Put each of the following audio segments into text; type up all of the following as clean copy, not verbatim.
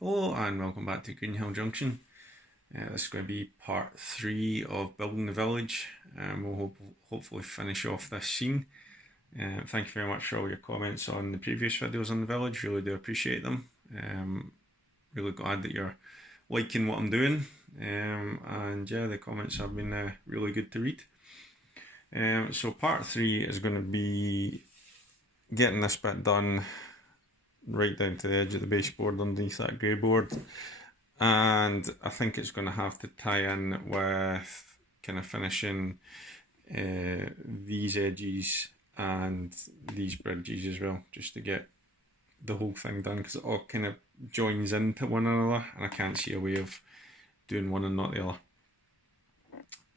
Hello and welcome back to Greenhill Junction. This is going to be part 3 of building the village. We'll hopefully finish off this scene. Thank you very much for all your comments on the previous videos on the village, really do appreciate them. Really glad that you're liking what I'm doing, and yeah, the comments have been really good to read. So part 3 is going to be getting this bit done right down to the edge of the baseboard underneath that grey board, and I think it's going to have to tie in with kind of finishing these edges and these bridges as well, just to get the whole thing done, because it all kind of joins into one another and I can't see a way of doing one and not the other.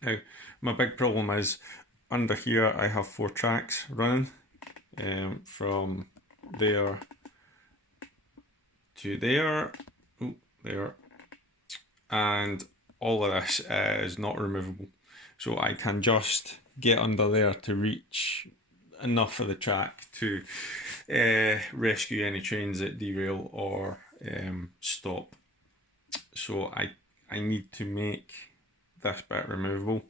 Now, my big problem is under here I have 4 tracks running, from there to there, there, and all of this is not removable. So I can just get under there to reach enough of the track to rescue any trains that derail or stop. So I need to make this bit removable,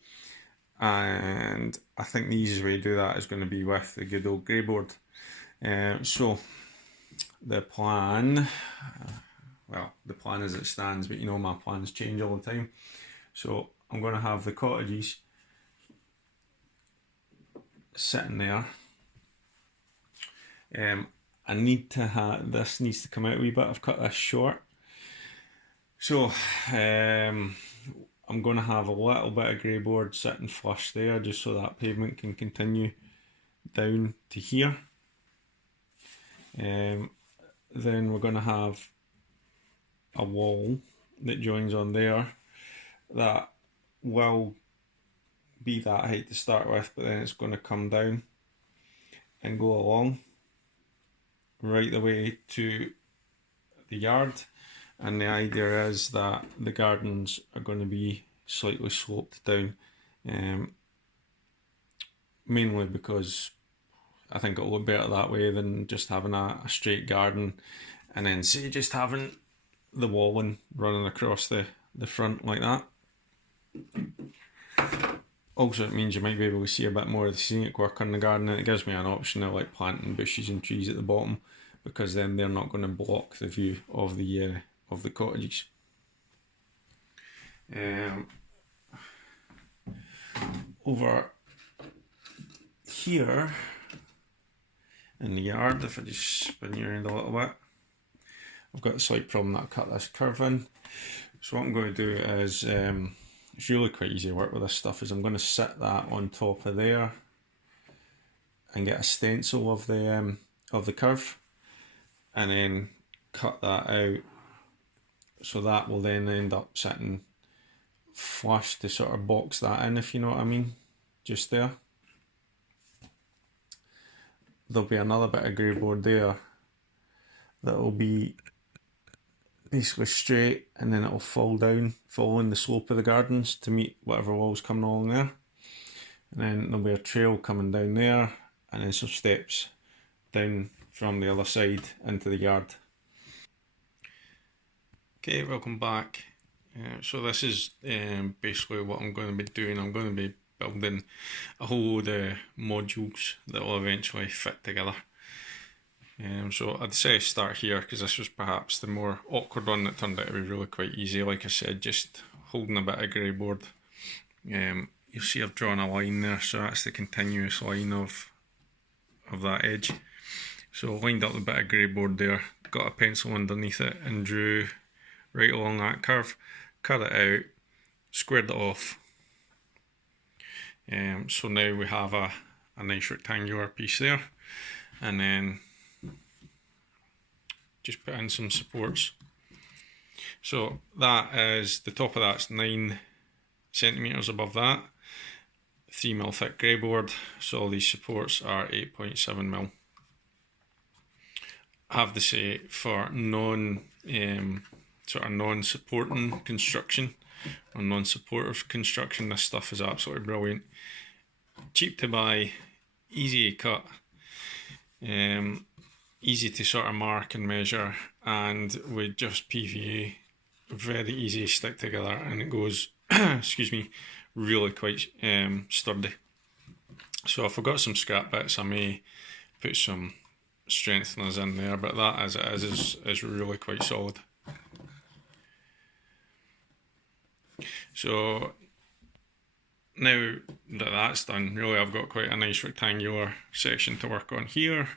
and I think the easiest way to do that is going to be with the good old grey board. So the plan, well, the plan as it stands, but you know my plans change all the time. So I'm going to have the cottages sitting there. I need to have, this needs to come out a wee bit. I've cut this short. So I'm going to have a little bit of grey board sitting flush there, just so that pavement can continue down to here. Then we're going to have a wall that joins on there that will be that height to start with, but then it's going to come down and go along right the way to the yard. And the idea is that the gardens are going to be slightly sloped down, mainly because I think it'll look better that way than just having a straight garden and then say just having the walling running across the front like that. Also, it means you might be able to see a bit more of the scenic work on the garden, and it gives me an option of like planting bushes and trees at the bottom, because then they're not going to block the view of the cottages. Over here in the yard, if I just spin you around a little bit, I've got a slight problem that I cut this curve in. So what I'm going to do is, it's really quite easy to work with this stuff, is I'm going to sit that on top of there and get a stencil of the curve, and then cut that out, so that will then end up sitting flush to sort of box that in, if you know what I mean, just there. There'll be another bit of grey board there that will be basically straight, and then it'll fall down following the slope of the gardens to meet whatever wall's coming along there, and then there'll be a trail coming down there, and then some steps down from the other side into the yard. Okay, welcome back. So this is basically what I'm going to be doing. I'm going to be building a whole load of modules that will eventually fit together. So I decided to start here because this was perhaps the more awkward one that turned out to be really quite easy. Like I said, just holding a bit of grey board. You'll see I've drawn a line there, so that's the continuous line of that edge. So lined up a bit of grey board there, got a pencil underneath it and drew right along that curve, cut it out, squared it off. So now we have a nice rectangular piece there, and then just put in some supports. So that is, the top of that's 9 centimetres above that, 3mm thick grey board, so all these supports are 8.7mm. I have to say, for non-supporting construction or non-supportive construction, this stuff is absolutely brilliant. Cheap to buy, easy to cut, easy to sort of mark and measure, and with just PVA, very easy to stick together, and it goes, excuse me, really quite sturdy. So if I've got some scrap bits, I may put some strengtheners in there, but that as it is really quite solid. So now that that's done, really I've got quite a nice rectangular section to work on here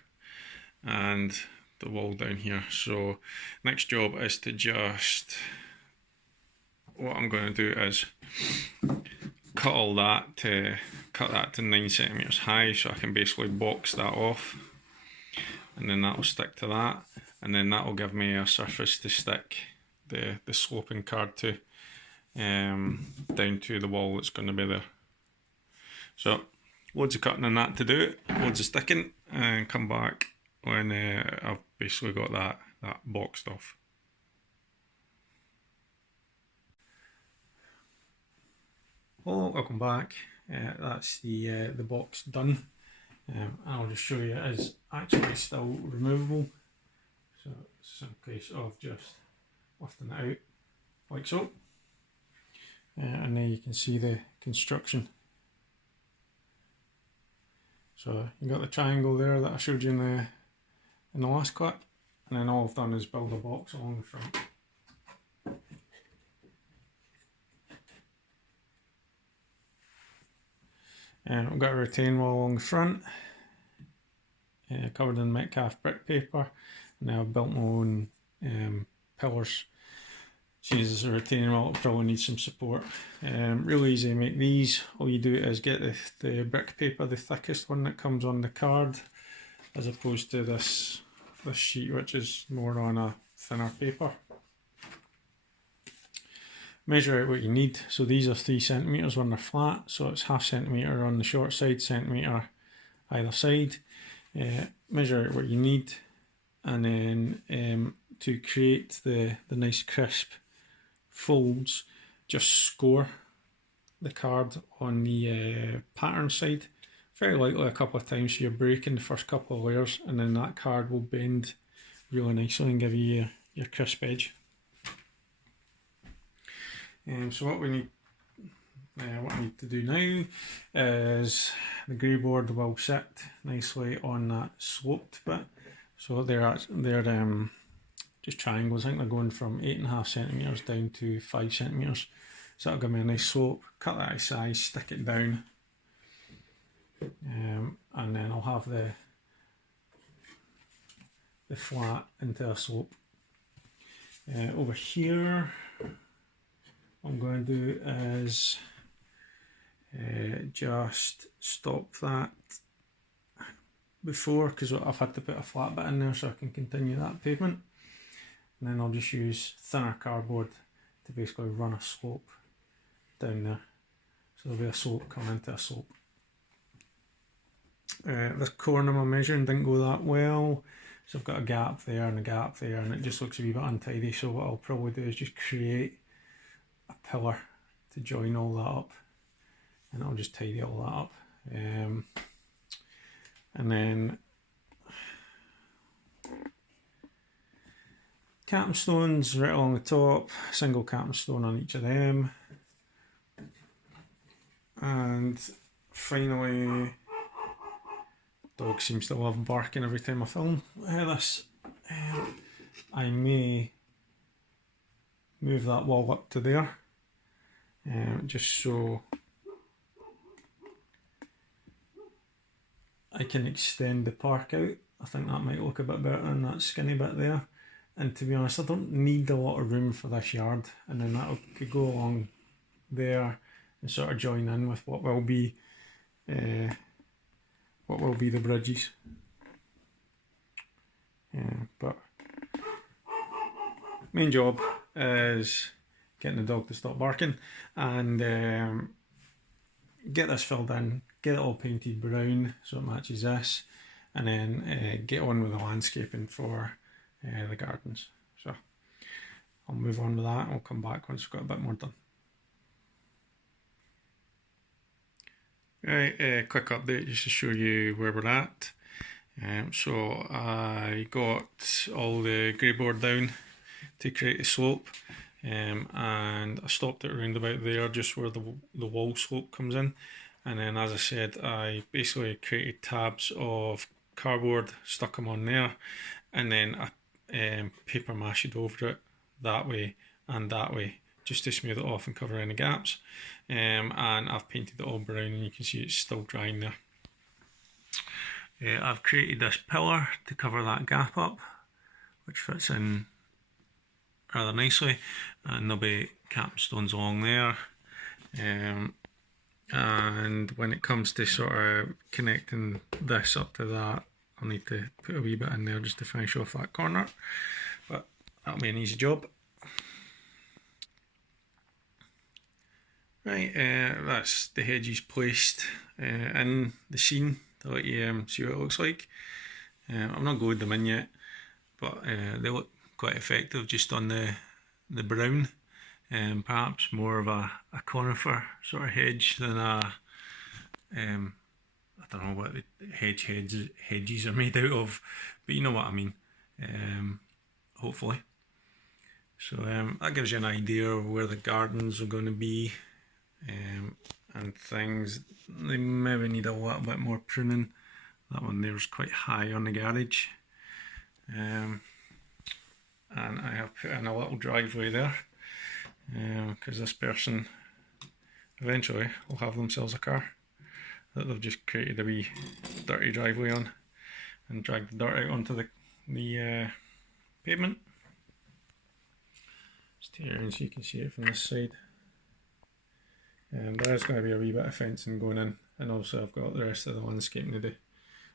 and the wall down here. So next job is to just, what I'm going to do is cut that to 9 centimeters high, so I can basically box that off, and then that will stick to that, and then that will give me a surface to stick the sloping card to, down to the wall that's going to be there. So loads of cutting and that to do it, loads of sticking, and come back when I've basically got that boxed off. Hello, welcome back. That's the box done. I'll just show you it is actually still removable. So it's a case of just lifting it out like so. And then you can see the construction. So you got the triangle there that I showed you in the last clip, and then all I've done is build a box along the front. And I've got a retaining wall along the front, covered in Metcalf brick paper, and now I've built my own pillars. Seeing as it's a retaining wall, it'll probably need some support. Really easy to make these. All you do is get the brick paper, the thickest one that comes on the card, as opposed to this sheet, which is more on a thinner paper. Measure out what you need. So these are 3 centimeters when they're flat, so it's ½ centimeter on the short side, centimeter either side. Measure out what you need, and then to create the nice crisp folds, just score the card on the pattern side very lightly a couple of times, so you're breaking the first couple of layers, and then that card will bend really nicely and give you your crisp edge. So what we need to do now is the grey board will sit nicely on that sloped bit. So they're just triangles. I think they're going from 8.5 centimeters down to 5 centimeters. So that'll give me a nice slope. Cut that to size, stick it down, and then I'll have the flat into a slope. Over here, what I'm going to do is just stop that before, because I've had to put a flat bit in there so I can continue that pavement, and then I'll just use thinner cardboard to basically run a slope down there. So there'll be a slope coming into a slope. This corner I'm measuring didn't go that well, so I've got a gap there and a gap there, and it just looks a wee bit untidy. So what I'll probably do is just create a pillar to join all that up, and I'll just tidy all that up. And then capping stones right along the top, single capping stone on each of them, and finally, dog seems to love barking every time I film this. I may move that wall up to there, just so I can extend the park out. I think that might look a bit better than that skinny bit there. And to be honest, I don't need a lot of room for this yard, and then that could go along there and sort of join in with what will be the bridges. But main job is getting the dog to stop barking and get this filled in, get it all painted brown so it matches this, and then get on with the landscaping for the gardens. So I'll move on with that and I'll come back once I've got a bit more done. Right, quick update just to show you where we're at. So I got all the grey board down to create the slope, and I stopped it around about there, just where the wall slope comes in. And then, as I said, I basically created tabs of cardboard, stuck them on there, and then I paper mashed over it that way and that way, just to smooth it off and cover any gaps. And I've painted it all brown, and you can see it's still drying there. I've created this pillar to cover that gap up, which fits in rather nicely, and there'll be capstones along there. And when it comes to sort of connecting this up to that, I'll need to put a wee bit in there just to finish off that corner, but that'll be an easy job. Right, that's the hedges placed in the scene to let you see what it looks like. I've not glued them in yet, but they look quite effective just on the brown. Perhaps more of a conifer sort of hedge than a I don't know what the hedges are made out of, but you know what I mean. Hopefully. So that gives you an idea of where the gardens are going to be, and things. They maybe need a little bit more pruning. That one there's quite high on the garage. And I have put in a little driveway there, because this person eventually will have themselves a car that they've just created a wee dirty driveway on and dragged the dirt out onto the pavement. Just here, and so you can see it from this side. There is going to be a wee bit of fencing going in, and also I've got the rest of the landscaping to do.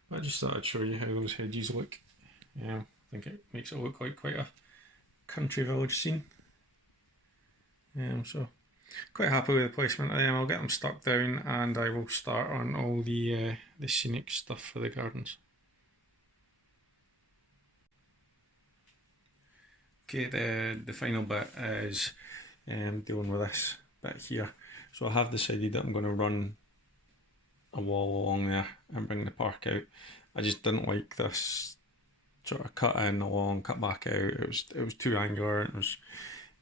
I just thought I'd show you how those hedges look. I think it makes it look like quite a country village scene. So quite happy with the placement of them. I'll get them stuck down, and I will start on all the scenic stuff for the gardens. Okay, the final bit is dealing with this bit here. So I have decided that I'm going to run a wall along there and bring the park out. I just didn't like this sort of cut in along, cut back out. It was too angular, and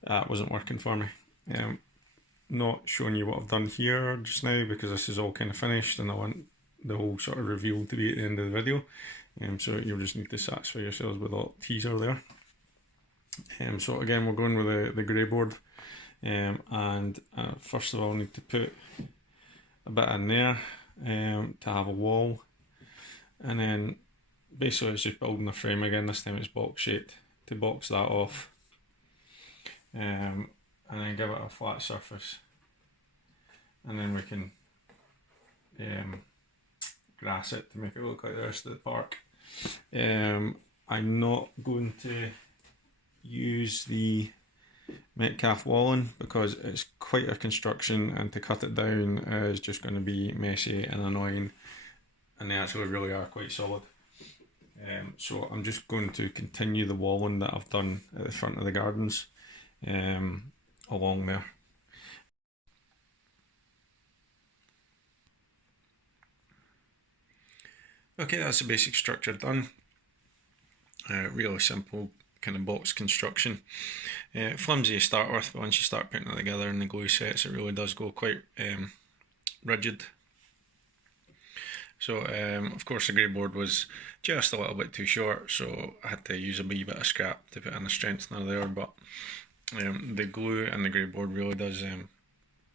it wasn't working for me. Not showing you what I've done here just now, because this is all kind of finished and I want the whole sort of reveal to be at the end of the video. So you'll just need to satisfy yourselves with a little teaser there. So again, we're going with the grey board, and first of all I need to put a bit in there to have a wall, and then basically it's just building a frame again. This time it's box shaped, to box that off, and then give it a flat surface, and then we can grass it to make it look like the rest of the park. I'm not going to use the Metcalf walling because it's quite a construction, and to cut it down is just going to be messy and annoying, and they actually really are quite solid. So I'm just going to continue the walling that I've done at the front of the gardens along there. Okay, that's the basic structure done. Really simple kind of box construction. Flimsy to start with, but once you start putting it together and the glue sets, it really does go quite rigid. So of course the grey board was just a little bit too short, so I had to use a wee bit of scrap to put in the strengthener there, but the glue and the grey board really does, it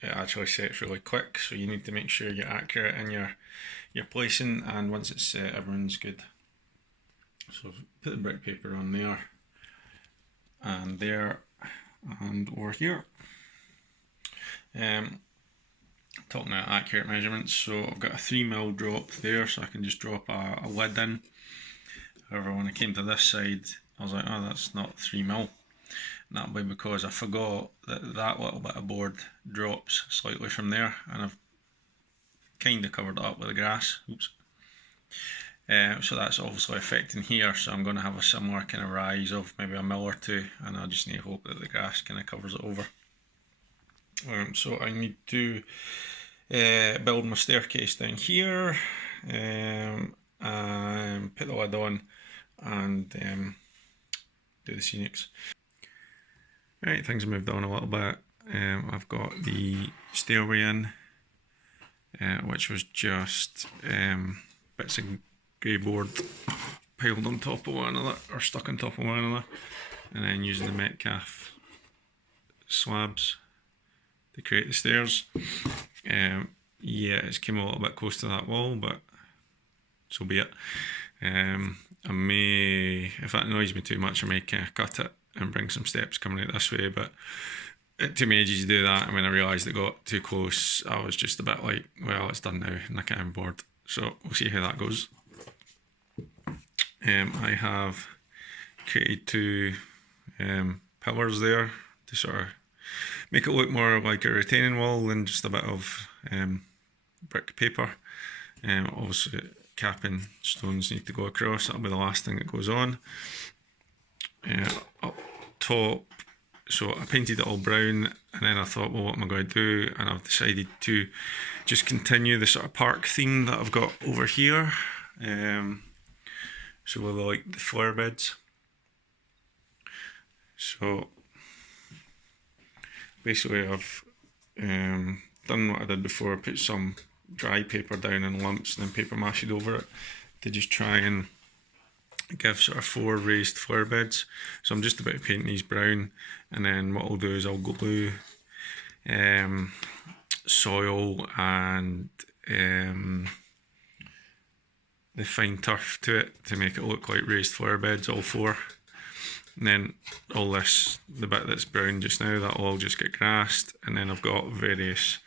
actually sets really quick, so you need to make sure you're accurate in your placing, and once it's set, everyone's good. So put the brick paper on there, and there, and over here. Talking about accurate measurements, so I've got a 3mm drop there, so I can just drop a lid in. However, when I came to this side, I was like, oh, that's not 3mm. And that'll be because I forgot that little bit of board drops slightly from there, and I've kind of covered it up with the grass. Oops. So that's obviously affecting here, so I'm going to have a similar kind of rise of maybe a mil or two, and I just need to hope that the grass kind of covers it over. So I need to build my staircase down here, and put the lid on and do the scenics. Right, things have moved on a little bit. I've got the stairway in, which was just bits of grey board piled on top of one another, or stuck on top of one another, and then using the Metcalf slabs to create the stairs. Yeah, it's came a little bit close to that wall, but so be it. I may, if that annoys me too much, I may kind of cut it and bring some steps coming out this way, but it took me ages to do that, and when I realised it got too close, I was just a bit like, well, it's done now, and I can't be bored. So we'll see how that goes. I have created two pillars there to sort of make it look more like a retaining wall than just a bit of brick paper. Obviously capping stones need to go across, that'll be the last thing that goes on. Up top, so I painted it all brown, and then I thought, well, what am I going to do? And I've decided to just continue the sort of park theme that I've got over here. So with like the flower beds. So basically I've done what I did before, put some dry paper down in lumps and then paper mashed over it to just try and give sort of 4 raised flower beds. So I'm just about to paint these brown, and then what I'll do is I'll glue soil and the fine turf to it to make it look like raised flower beds, all 4. And then all this, the bit that's brown just now, that'll all just get grassed, and then I've got various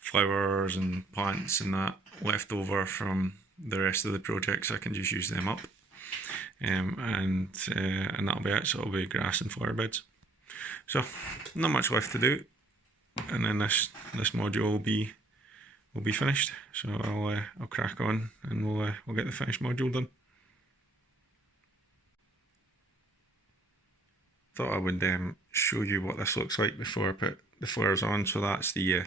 flowers and plants and that left over from the rest of the projects. I can just use them up, and that'll be it. So it'll be grass and flower beds. So not much left to do, and then this module will be finished. So I'll crack on, and we'll get the finished module done. Thought I would show you what this looks like before I put the flowers on. So that's the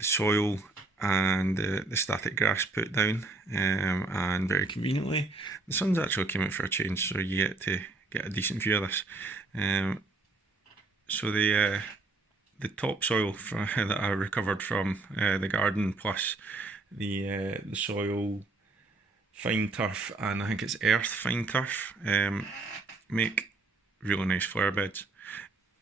soil and the static grass put down, and very conveniently the sun's actually came out for a change, so you get to get a decent view of this. So the topsoil that I recovered from the garden, plus the soil, fine turf, and I think it's earth fine turf, make really nice flower beds.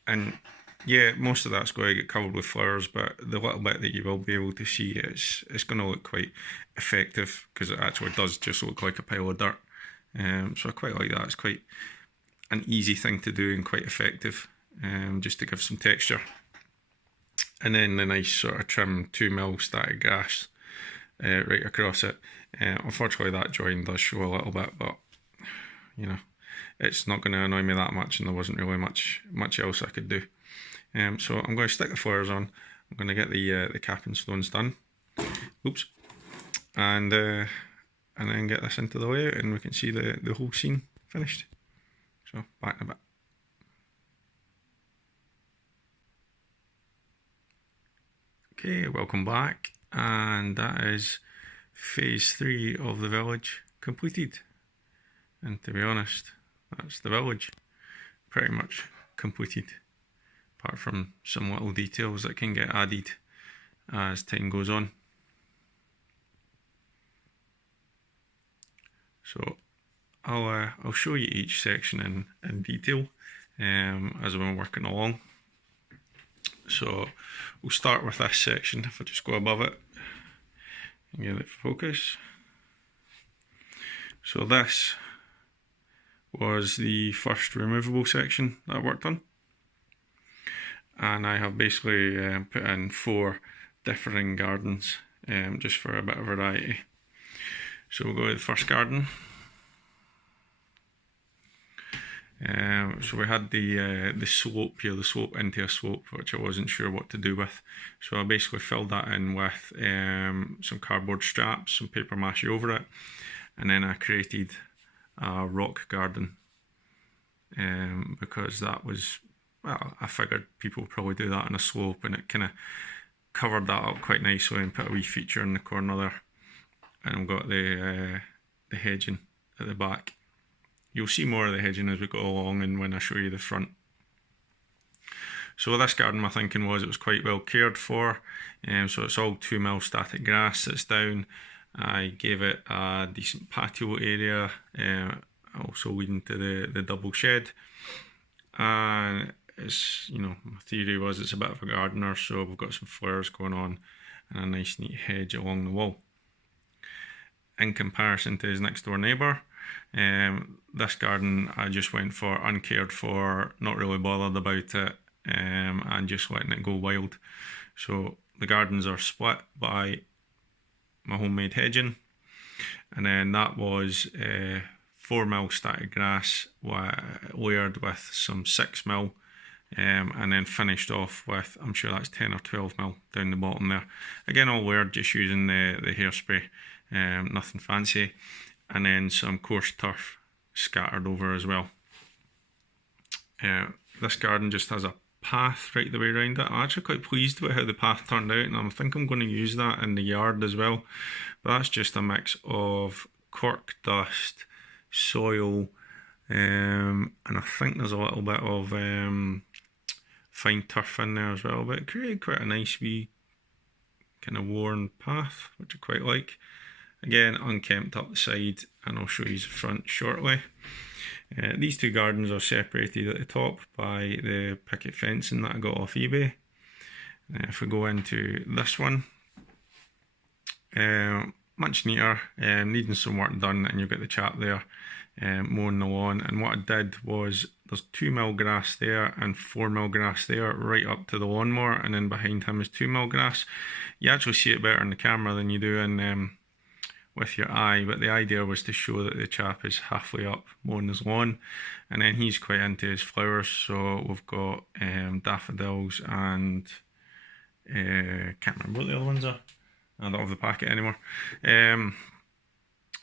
And yeah, most of that's going to get covered with flowers, but the little bit that you will be able to see, it's going to look quite effective, because it actually does just look like a pile of dirt. So I quite like that. It's quite an easy thing to do and quite effective, just to give some texture. And then the nice sort of trim 2mm static grass right across it. Unfortunately that join does show a little bit, but you know, it's not going to annoy me that much, and there wasn't really much else I could do. So I'm going to stick the flowers on. I'm going to get the capping stones done. Oops. And then get this into the layout, and we can see the whole scene finished. So back in a bit. Okay, welcome back, and that is phase 3 of the village completed. And to be honest, that's the village pretty much completed, apart from some little details that can get added as time goes on. So I'll show you each section in detail as we're working along. So we'll start with this section. If I just go above it and get it focus. So this was the first removable section that I worked on, and I have basically put in 4 differing gardens just for a bit of variety. So we'll go with the first garden. So we had the slope here, the slope into a slope, which I wasn't sure what to do with. So I basically filled that in with some cardboard straps, some paper mache over it, and then I created a rock garden, because that was, well, I figured people would probably do that on a slope, and it kind of covered that up quite nicely and put a wee feature in the corner there. And I've got the the hedging at the back. You'll see more of the hedging as we go along and when I show you the front. So this garden, my thinking was it was quite well cared for. So it's all 2 mil static grass that's down. I gave it a decent patio area, also leading to the double shed. And it's, you know, my theory was it's a bit of a gardener, so we've got some flowers going on and a nice neat hedge along the wall. In comparison to his next door neighbour, this garden I just went for uncared for, not really bothered about it, and just letting it go wild. So the gardens are split by my homemade hedging, and then that was 4 mil static grass layered with some 6 mil, and then finished off with, I'm sure that's 10 or 12 mil down the bottom there. Again, all layered, just using the hairspray, nothing fancy, and then some coarse turf scattered over as well. This garden just has a path right the way around it. I'm actually quite pleased with how the path turned out, and I think I'm going to use that in the yard as well. But that's just a mix of cork dust, soil, and I think there's a little bit of fine turf in there as well, but it created quite a nice wee kind of worn path, which I quite like. Again, unkempt up the side, and I'll show you the front shortly. These two gardens are separated at the top by the picket fencing that I got off eBay. If we go into this one, much neater, needing some work done, and you've got the chap there mowing the lawn. And what I did was, there's 2 mil grass there and 4 mil grass there right up to the lawnmower, and then behind him is 2 mil grass. You actually see it better in the camera than you do in with your eye, but the idea was to show that the chap is halfway up mowing his lawn, and then he's quite into his flowers. So we've got daffodils and can't remember what the other ones are. I don't have the packet anymore.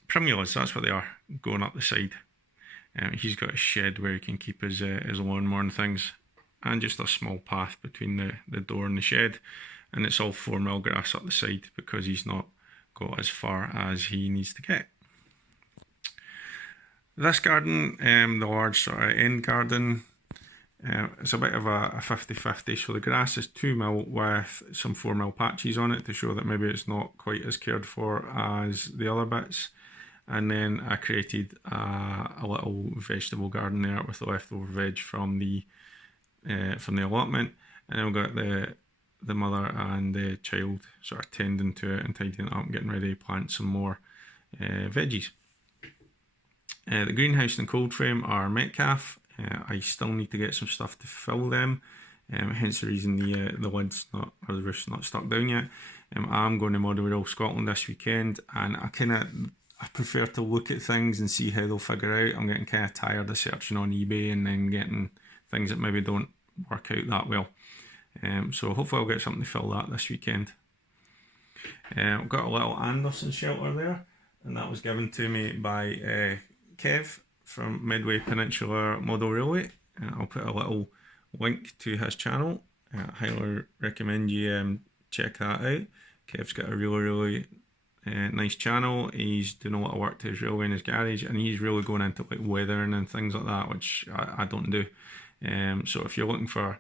Primulas, that's what they are, going up the side. He's got a shed where he can keep his lawnmower and things, and just a small path between the door and the shed, and it's all 4 mil grass up the side because he's not got as far as he needs to get. This garden, the large sort of end garden, it's a bit of a 50-50, so the grass is 2 mil with some 4 mil patches on it to show that maybe it's not quite as cared for as the other bits. And then I created a little vegetable garden there with the leftover veg from the allotment, and then we've got the mother and the child sort of tending to it and tidying it up and getting ready to plant some more veggies. The greenhouse and cold frame are Metcalf. I still need to get some stuff to fill them, hence the reason the lid's not, or the roof's not stuck down yet. I'm going to Model Rail Scotland this weekend, and I prefer to look at things and see how they'll figure out. I'm getting kind of tired of searching on eBay and then getting things that maybe don't work out that well. So hopefully I'll get something to fill that this weekend. I've got a little Anderson shelter there, and that was given to me by Kev from Medway Peninsula Model Railway. I'll put a little link to his channel. I highly recommend you check that out. Kev's got a really nice channel. He's doing a lot of work to his railway in his garage, and he's really going into like weathering and things like that, which I don't do. So if you're looking for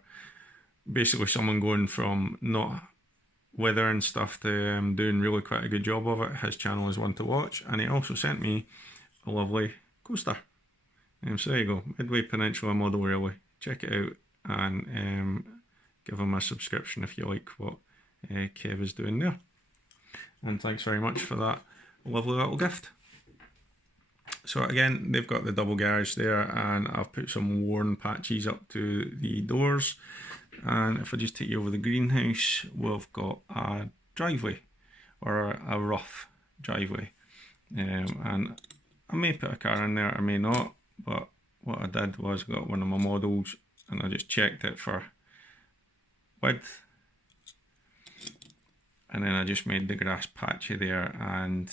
basically someone going from not weathering stuff to doing really quite a good job of it, his channel is one to watch. And he also sent me a lovely coaster. So there you go, Medway Peninsula Model Railway. Check it out and give him a subscription if you like what Kev is doing there. And thanks very much for that lovely little gift. So again, they've got the double garage there, and I've put some worn patches up to the doors. And if I just take you over the greenhouse, we've got a driveway, or a rough driveway. And I may put a car in there, I may not, but what I did was I got one of my models and I just checked it for width, and then I just made the grass patchy there and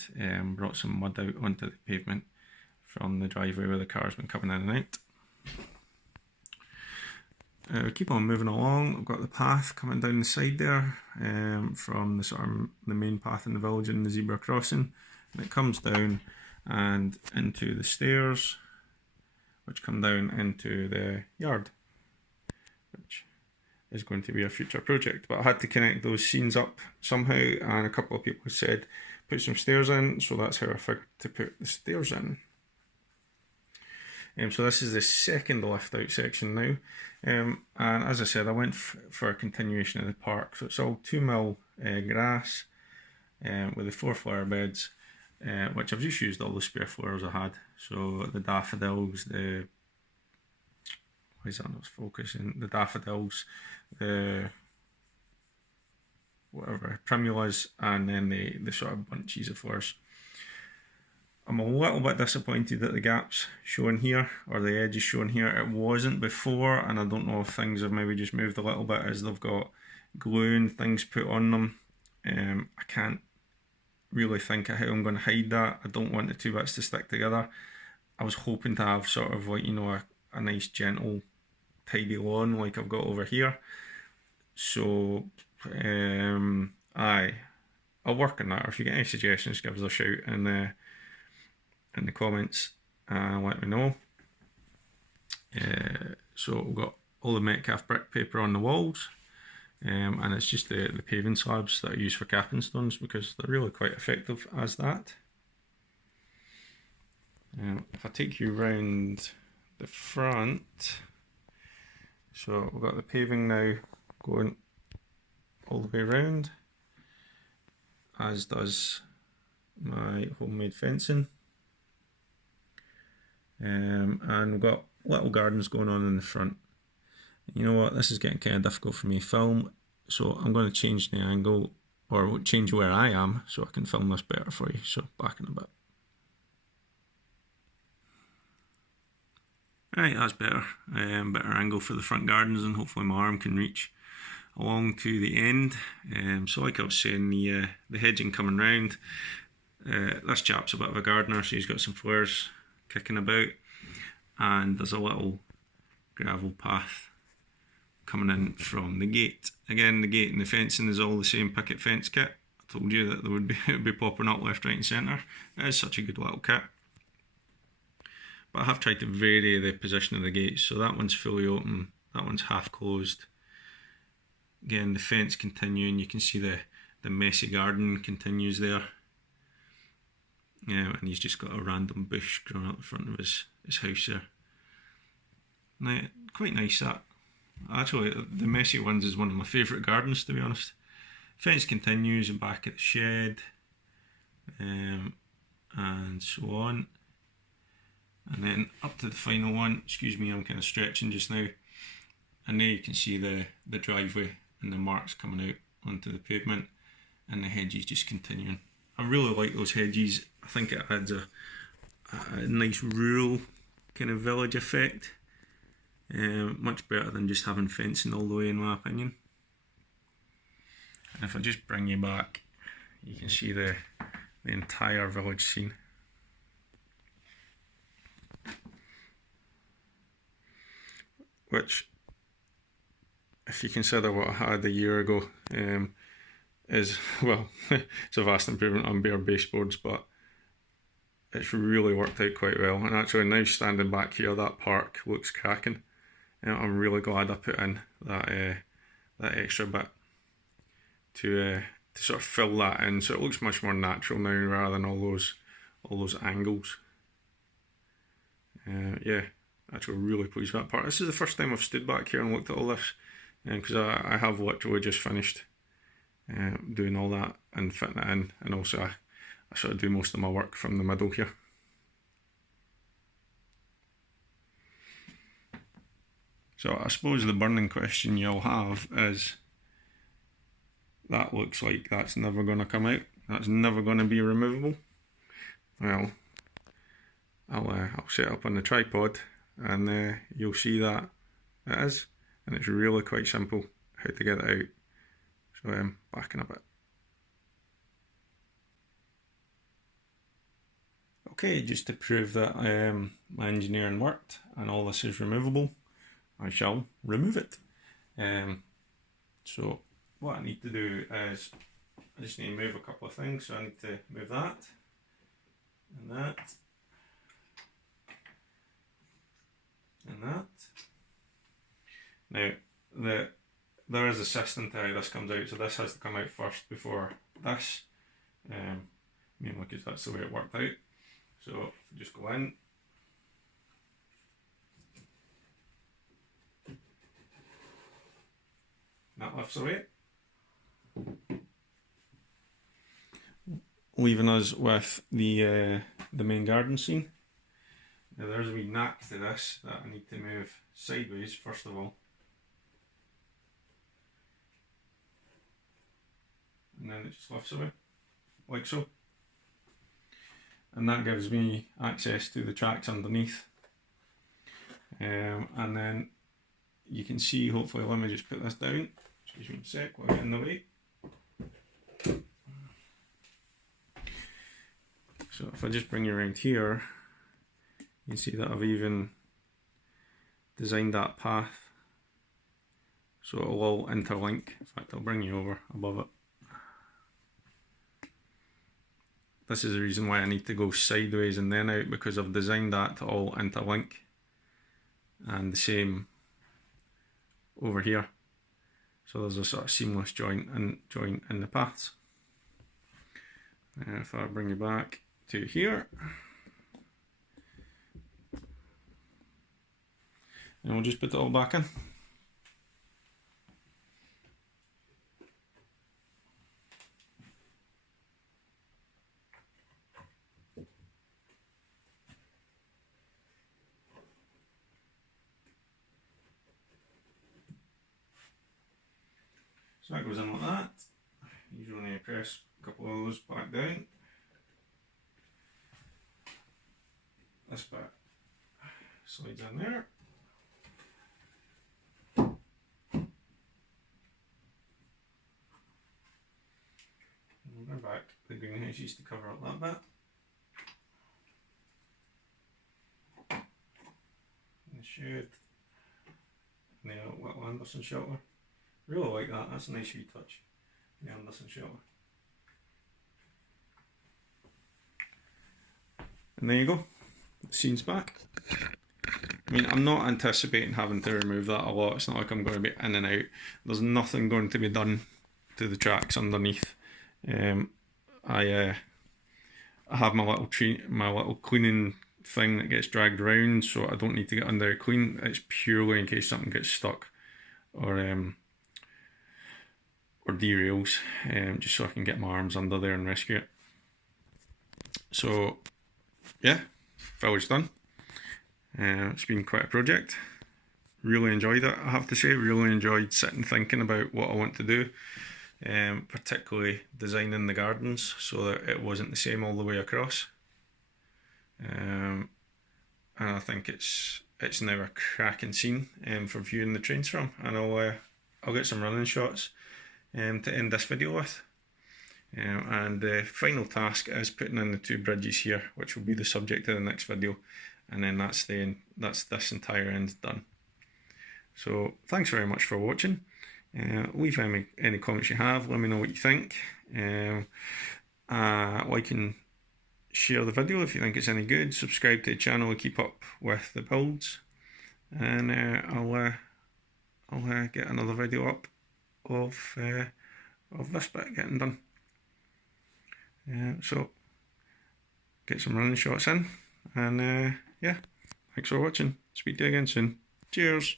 brought some mud out onto the pavement from the driveway where the car's been coming in and out. We keep on moving along. I've got the path coming down the side there from the main path in the village and the zebra crossing, and it comes down and into the stairs, which come down into the yard, which is going to be a future project. But I had to connect those scenes up somehow, and a couple of people said put some stairs in, so that's how I figured to put the stairs in. So this is the second lift out section now, and as I said, I went for a continuation of the park. So it's all 2mm grass with the 4 flower beds, which I've just used all the spare flowers I had. So the daffodils, why is that not focusing? The daffodils, the whatever, primulas, and then the sort of bunches of flowers. I'm a little bit disappointed that the gaps shown here, or the edges shown here, it wasn't before, and I don't know if things have maybe just moved a little bit as they've got glue and things put on them. I can't really think of how I'm going to hide that. I don't want the two bits to stick together. I was hoping to have sort of like, you know, a nice gentle tidy lawn like I've got over here. So I'll work on that. If you get any suggestions, give us a shout in the comments and let me know. So we've got all the Metcalf brick paper on the walls, and it's just the paving slabs that I use for capping stones because they're really quite effective as that. If I take you round the front, so we've got the paving now going all the way around, as does my homemade fencing. And we've got little gardens going on in the front. You know what, this is getting kind of difficult for me to film, so I'm going to change the angle, or change where I am, so I can film this better for you. So back in a bit. Right, that's better. Better angle for the front gardens, and hopefully my arm can reach along to the end. So like I was saying, the hedging coming round. This chap's a bit of a gardener, so he's got some flowers kicking about, and there's a little gravel path coming in from the gate. Again, the gate and the fencing is all the same picket fence kit. I told you that it would be popping up left, right and centre. It is such a good little kit. But I have tried to vary the position of the gates, so that one's fully open, that one's half closed. Again, the fence continuing, you can see the messy garden continues there. And he's just got a random bush growing up in front of his house there. Now, quite nice that. Actually, the messy ones is one of my favourite gardens, to be honest. Fence continues back at the shed, and so on. And then up to the final one. Excuse me, I'm kind of stretching just now. And there you can see the driveway and the marks coming out onto the pavement, and the hedges just continuing. I really like those hedges. I think it adds a nice rural kind of village effect. Much better than just having fencing all the way, in my opinion. And if I just bring you back, you can see the entire village scene. Which, if you consider what I had a year ago, is, well, it's a vast improvement on bare baseboards, but it's really worked out quite well. And actually now standing back here, that park looks cracking. I'm really glad I put in that extra bit to sort of fill that in, so it looks much more natural now rather than all those angles. Yeah, actually really pleased with that part. This is the first time I've stood back here and looked at all this, because I have literally just finished doing all that and fitting it in, and also I sort of do most of my work from the middle here. So I suppose the burning question you'll have is, that looks like that's never going to come out, that's never going to be removable. Well, I'll set it up on the tripod and you'll see that it is, and it's really quite simple how to get it out. So back in a bit. Okay, just to prove that my engineering worked and all this is removable, I shall remove it. So what I need to do is, I just need to move a couple of things. So I need to move that, and that, and that. Now, there is a system to how this comes out, so this has to come out first before this, mainly because that's the way it worked out. So if you just go in, that lifts away, leaving us with the main garden scene. Now there's a wee knack to this that I need to move sideways first of all, and then it just lifts away, like so. And that gives me access to the tracks underneath. And then you can see, hopefully, let me just put this down, excuse me a sec while I get in the way. So if I just bring you around here, you can see that I've even designed that path so it'll all interlink. In fact, I'll bring you over above it. This is the reason why I need to go sideways and then out, because I've designed that to all interlink. And the same over here. So there's a sort of seamless joint in the paths. If I bring you back to here, and we'll just put it all back in. So that goes in like that. Usually only press a couple of those back down. This bit slides in there. And we'll go back. The greenhouse used to cover up that bit. And the shed. And the little Anderson shelter. Really like that, that's a nice wee touch. The Anderson shelter. And there you go, the scene's back. I mean, I'm not anticipating having to remove that a lot. It's not like I'm going to be in and out. There's nothing going to be done to the tracks underneath. I have my little cleaning thing that gets dragged around, so I don't need to get under it clean. It's purely in case something gets stuck or derails, just so I can get my arms under there and rescue it. So yeah, village done. It's been quite a project. Really enjoyed it, I have to say. Really enjoyed sitting thinking about what I want to do, particularly designing the gardens so that it wasn't the same all the way across. And I think it's now a cracking scene for viewing the trains from, and I'll get some running shots to end this video with. And the final task is putting in the 2 bridges here, which will be the subject of the next video, and then that's this entire end done. So thanks very much for watching. Leave any comments you have, let me know what you think. Like and share the video if you think it's any good. Subscribe to the channel to keep up with the builds, and I'll get another video up of this bit getting done. So get some running shots in, and yeah, thanks for watching. Speak to you again soon. Cheers.